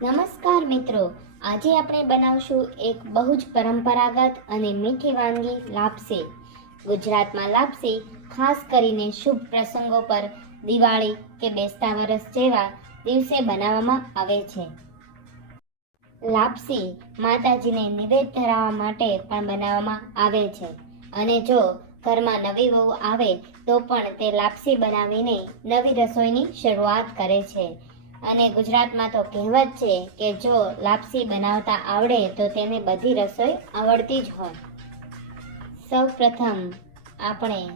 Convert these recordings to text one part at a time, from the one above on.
નમસ્કાર મિત્રો. આજે આપણે બનાવશું એક બહુ જ પરંપરાગત અને મીઠી વાનગી લાપસી. ગુજરાતમાં લાપસી ખાસ કરીને શુભ પ્રસંગો પર દિવાળી કે બેસતા વરસ જેવા દિવસે બનાવવામાં આવે છે. લાપસી માતાજીને નિવેદ ધરાવવા માટે પણ બનાવવામાં આવે છે. અને જો ઘરમાં નવી વહુ આવે તો પણ તે લાપસી બનાવીને નવી રસોઈની શરૂઆત કરે છે. અને ગુજરાતમાં તો કહેવત છે કે જો લાપસી બનાવતા આવડે તો તેને બધી રસોઈ આવડતી જ હોય. સૌ પ્રથમ આપણે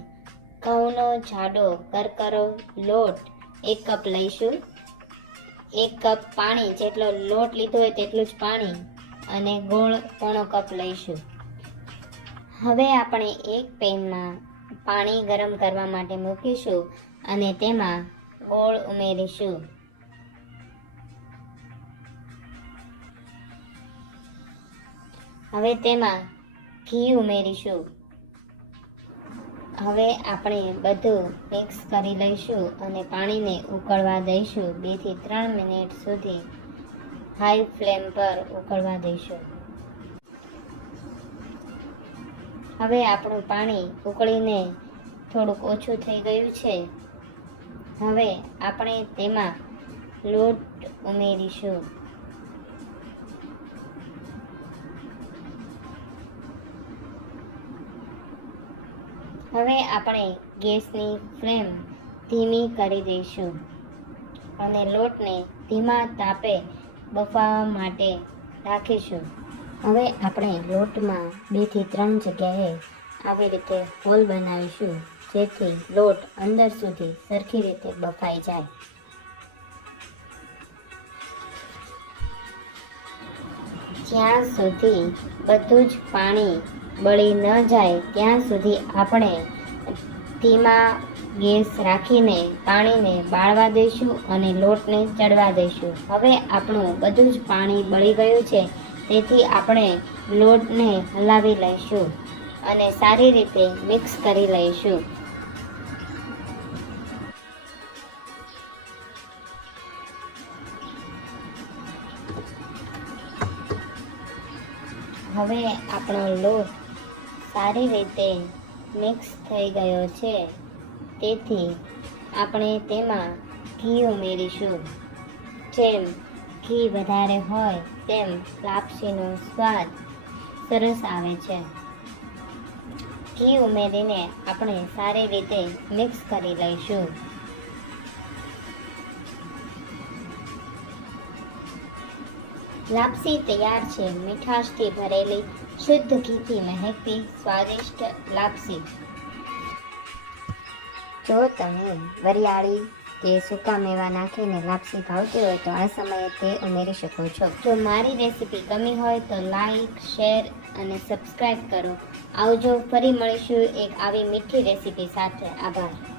ઘઉંનો જાડો કરકરો લોટ એક કપ લઈશું. એક કપ પાણી, જેટલો લોટ લીધો હોય તેટલું જ પાણી અને ગોળ પોણો કપ લઈશું. હવે આપણે એક પેનમાં પાણી ગરમ કરવા માટે મૂકીશું અને તેમાં ગોળ ઉમેરીશું. હવે તેમાં ઘી ઉમેરીશું. હવે આપણે બધું મિક્સ કરી લઈશું અને પાણીને ઉકળવા દઈશું. બેથી ત્રણ મિનિટ સુધી હાઈ ફ્લેમ પર ઉકળવા દઈશું. હવે આપણું પાણી ઉકળીને થોડુંક ઓછું થઈ ગયું છે. હવે આપણે તેમાં લોટ ઉમેરીશું. હવે આપણે ગેસની ફ્લેમ ધીમી કરી દઈશું અને લોટને ધીમા તાપે બફાવા માટે રાખીશું. હવે આપણે લોટમાં બેથી ત્રણ જગ્યાએ આવી રીતે હોલ બનાવીશું, જેથી લોટ અંદર સુધી સરખી રીતે બફાઈ જાય. જ્યાં સુધી બધું જ પાણી બળી ન જાય ત્યાં સુધી આપણે ધીમા ગેસ રાખીને પાણીને બાળવા દઈશું અને લોટને ચડવા દઈશું. હવે આપણું બધું જ પાણી બળી ગયું છે, તેથી આપણે લોટને હલાવી લઈશું અને સારી રીતે મિક્સ કરી લઈશું. હવે આપણો લોટ સારી રીતે મિક્સ થઈ ગયો છે. તેથી આપણે તેમાં ઘી ઉમેરીશું. જેમ ઘી વધારે હોય તેમ લાપસીનો સ્વાદ સરસ આવે છે. ઘી ઉમેરીને આપણે સારી રીતે મિક્સ કરી લઈશું. લાપસી તૈયાર છે. મીઠાશથી ભરેલી, શુદ્ધ ઘીથી મહેકતી, સ્વાદિષ્ટ લાપસી. જો તમે વરિયાળી કે સૂકા મેવા નાખીને લાપસી ભાવતી હોય તો આ સમયે તે ઉમેરી શકો છો. જો મારી રેસીપી ગમી હોય તો લાઈક, શેર અને સબસ્ક્રાઈબ કરો. આવજો, ફરી મળીશું એક આવી મીઠી રેસીપી સાથે. આભાર.